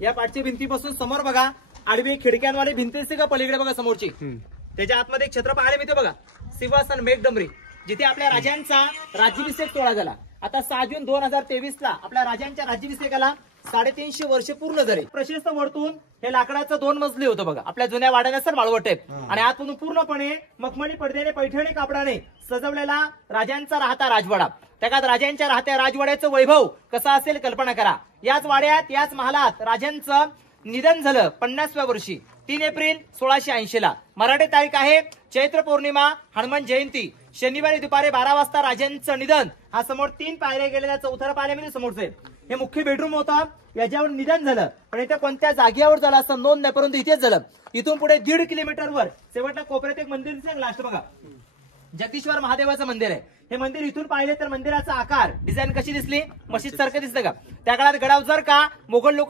या पाठच्या भिंतीपासून समोर बघा आडवी खिडक्यांवाली भिंत असते का पलीकडे बघा समोरची, त्याच्या आतमध्ये एक छत्र पाहायला मिळते बघा, सिंहासन मेघडंबरी, जिथे आपल्या राजांचा राज्याभिषेक सोहळा झाला. आता 6 जून 2023 आपल्या राजांच्या राज्याभिषेकाला 350 वर्ष पूर्ण झाले. प्रशस्त वरतून हे लाकडाचं 2 मजली होतं बघा, आपल्या जुन्या वाड्याने सर माळवट आहेत, आणि आतमधून पूर्णपणे मखमली पडद्याने पैठणी कापडाने सजवलेला राजांचा राहता राजवाडा. त्या काळात राजांच्या राहत्या राजवाड्याचं वैभव कसं असेल कल्पना करा. याच वाड्यात याच महालात राजांचं निधन झालं 50व्या वर्षी 3 एप्रिल 1680 मराठी तारीख आहे चैत्र पौर्णिमा, हनुमान जयंती. शनिवारी दुपारी 12 वाजता राजांचं निधन. हा समोर 3 पायऱ्या गेलेल्या चौथरा पायऱ्यामध्ये समोरचे हे मुख्य बेडरूम होता, याच्यावर निधन झालं. पण इथे कोणत्या जागेवर झालं असं नोंद नाही, परंतु इथेच झालं. इथून पुढे 1.5 किलोमीटरवर शेवटच्या कोपऱ्यात एक मंदिर दिसतं, लास्ट बघा जगदीश्वर महादेवाचं मंदिर आहे. हे मंदिर इथून पाहिले तर मंदिराचा आकार डिझाईन कशी दिसली, मशीद सारखं दिसतं का. त्या काळात गडावर जर का मोगल लोक